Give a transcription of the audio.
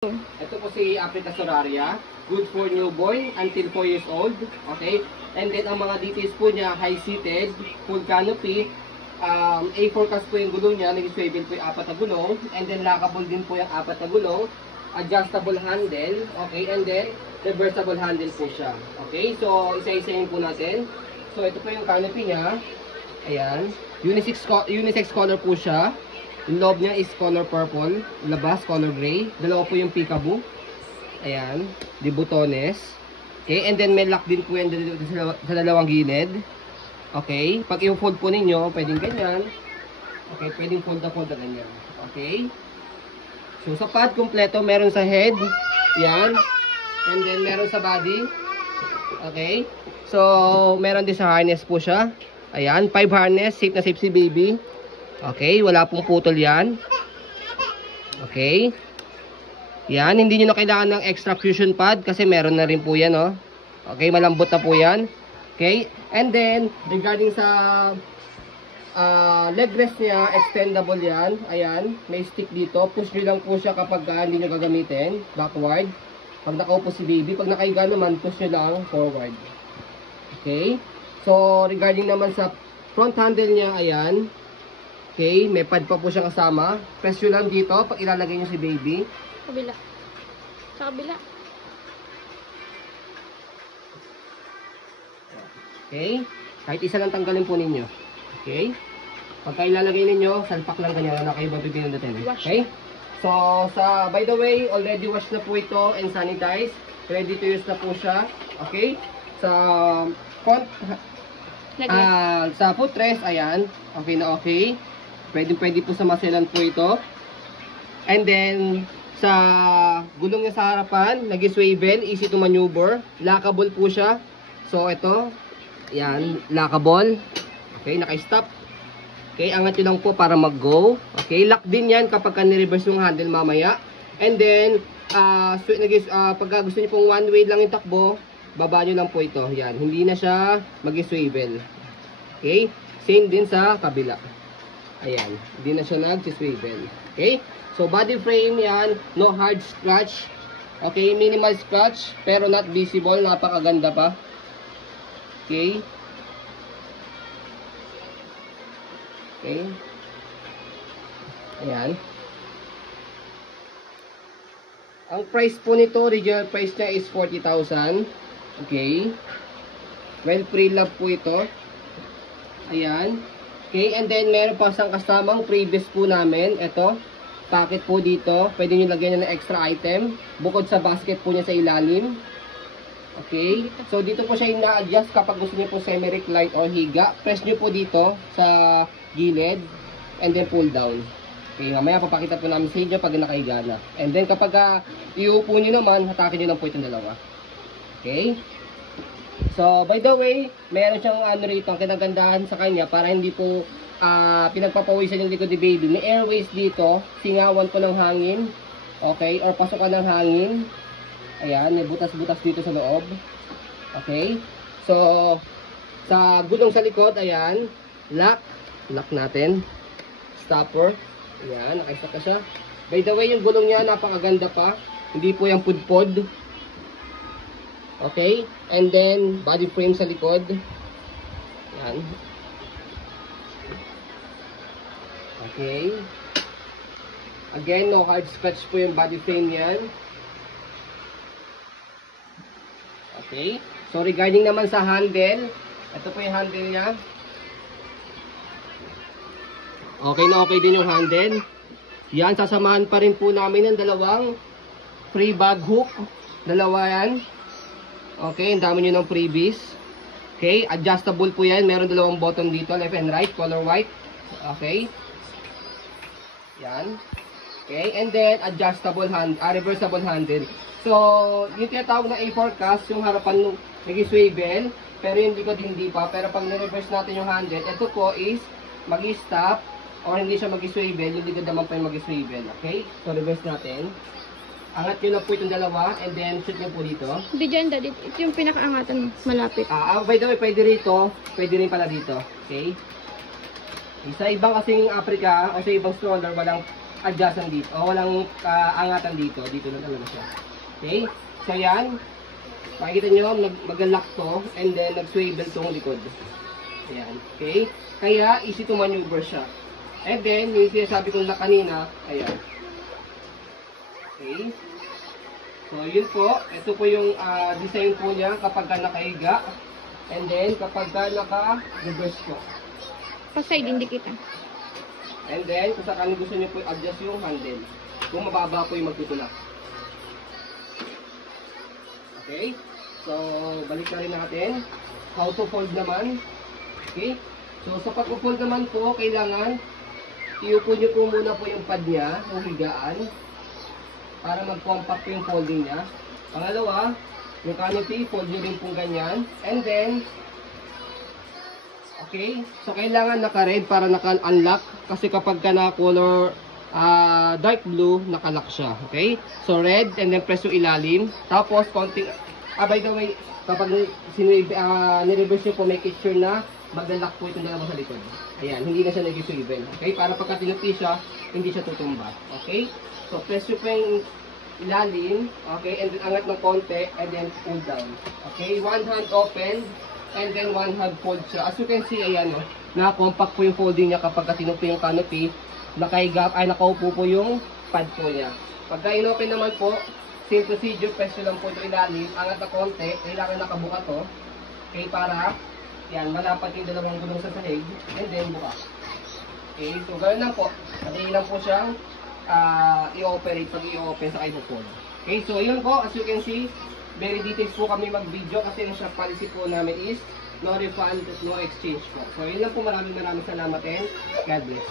Ito po si Africa Solaria, good for newborn until 4 years old. Okay? And then ang mga details po niya, high-seated, full canopy, A4 cast po yung gulong niya, nag-swivel po yung 4 na gulong, and then lockable din po yung 4 na gulong, adjustable handle, okay, and then reversible handle po siya. Okay? So, isa-isayin po natin. So, ito po yung canopy niya. Ayan. Unisex color po siya. Yung loob niya is color purple, labas color gray. Dalawa po yung peekaboo. Ayan, di butones. Okay, and then may lock din po yan sa dalawang gilid. Okay, pag i-fold po ninyo, pwedeng ganyan. Okay, pwedeng fold na ganyan. Okay. So sa pad kompleto, meron sa head. Yan. And then meron sa body. Okay. So meron din sa harness po siya. Ayan, 5 harness, safe na safe si baby. Okay, wala pong putol yan. Okay. Yan, hindi nyo na kailangan ng extra cushion pad kasi meron na rin po yan, oh. Okay, malambot na po yan. Okay, and then, regarding sa leg rest niya, extendable yan. Ayan, may stick dito. Push nyo lang po siya kapag hindi nyo gagamitin. Backward. Pag nakaupo si baby, pag nakaiga naman, push nyo lang forward. Okay. So, regarding naman sa front handle niya, ayan. Okay, may pad pa po siya kasama. Press nyo lang dito pag ilalagay nyo si baby. Kabila. Sa kabila. Okay, kahit isa lang tanggalin po ninyo. Okay, pagka ilalagay ninyo, salpak lang ganyan na kayo babibinundutin. Okay, so by the way, already washed na po ito and sanitized. Ready to use na po siya. Okay, sa front, sa footrest, ayan, okay na okay. Pwede po sa maselan po ito. And then, sa gulong niya sa harapan, nag-swivel, easy to maneuver. Lockable po siya. So, ito. Yan, lockable. Okay, naka-stop. Okay, angat nyo lang po para mag-go. Okay, lock din yan kapag ni-reverse yung handle mamaya. And then, pagka gusto nyo pong one way lang yung takbo, baba nyo lang po ito. Yan, hindi na siya mag-swivel. Okay, same din sa kabila. Ayan, hindi na siya nag-swivel. Okay? So, body frame yan, no hard scratch. Okay, minimal scratch, pero not visible. Napakaganda pa. Okay? Okay? Ayan. Ang price po nito, original price niya is 40,000. Okay? Well, pre-love po ito. Ayan. Okay, and then meron pa isang kasamang previous po namin. Ito, packet po dito. Pwede nyo lagyan nyo ng extra item. Bukod sa basket po niya sa ilalim. Okay, so dito po siya ina-adjust kapag gusto nyo po semi-recline or higa. Press nyo po dito sa gilid. And then pull down. Okay, mamaya papakita po namin sa inyo pag nakahiga na. And then kapag iupo nyo naman, hatakin nyo lang po itong dalawa. Okay. So, by the way, meron siyang rito, ang kinagandahan sa kanya para hindi po pinagpapawisan yung likod ni baby. May airways dito, singawan po ng hangin. Okay, or pasukan ng hangin. Ayan, may butas-butas dito sa loob. Okay, so, sa gulong sa likod, ayan, lock natin. Stopper, ayan, naka-stop na siya. By the way, yung gulong niya, napakaganda pa. Hindi po yung pudpod. Okay, and then body frame sa likod. Yan. Okay. Again, no hard scratch po yung body frame yan. Okay. So regarding naman sa handle, ito po yung handle niya. Okay na okay din yung handle. Yan, sasamahan pa rin po namin ng dalawang free bag hook. Dalawa yan. Okay, ang dami nyo ng freebies. Okay, adjustable po yan. Meron dalawang button dito, left and right, color white. Okay. Yan. Okay, and then adjustable reversible handle. So, yung tinatawag na A4 cast, yung harapan nag-swivel, pero yung likod hindi pa. Pero pag ni-reverse natin yung handle, ito po is mag-stop or hindi siya mag-swivel, yung likod naman pa yung mag-swivel. Okay, so reverse natin. Angat nyo na po itong dalawa and then shoot nyo po dito. Hindi dyan, Daddy. Ito yung pinakaangatan mo. Malapit. By the way, pwede rito. Pwede rin pala dito. Okay? Sa ibang kasing Africa o sa ibang stroller, walang adjustment dito. O walang kaangatan dito. Dito na talaga siya. Okay? So yan. Makikita nyo, mag-lock to. And then, nag-swivel tong likod. Ayan. Okay? Kaya, easy to maneuver siya. And then, yung sinasabi kong lock kanina, ayan. Okay? So, yun po. Ito po yung design po niya kapag ka nakahiga. And then, kapag ka naka-reverse po. Pa-side, hindi kita. And then, kung saan gusto niyo po i-adjust yung handle. Kung mababa po yung magtutulak. Okay? So, balik na rin natin. How to fold naman. Okay? So, sa pag-fold naman po, kailangan iupo niyo po muna po yung pad niya, yung higaan, para mag-compact yung folding niya. Pangalawa, yung canopy, fold nyo rin pong ganyan. And then, okay, so kailangan naka-red para naka-unlock. Kasi kapag ka na-color dark blue, naka-lock siya. Okay, so red, and then press yung ilalim. Tapos, konting, by the way, kapag nireverse nyo po, make it sure na mag-lock po itong dalawa sa likod. Ayan, hindi na siya nag-swivel. Okay, para pagka tinupi siya, hindi siya tutumba. Okay, so press nyo po yung ilalim, okay, and then angat ng konti, and then pull down. Okay, one hand open, and then one hand fold siya. As you can see, ayan, oh, na-compact po yung folding niya kapag tinupi yung canopy, nakaupo po yung pad po niya. Pagka in-open naman po, same procedure, press nyo lang po ito ilalim, angat na konti, kailangan nakabuka to, okay, para, yan, malapat yung dalawang gulong sa sahig, and then buka. Okay, so ganoon lang po, pati lang po siyang i-operate pag i-open sa iPhone. Okay, so yun po, as you can see, very details po kami mag-video kasi ang shop policy po namin is no refund, no exchange po. So yun lang po, maraming salamat and God bless.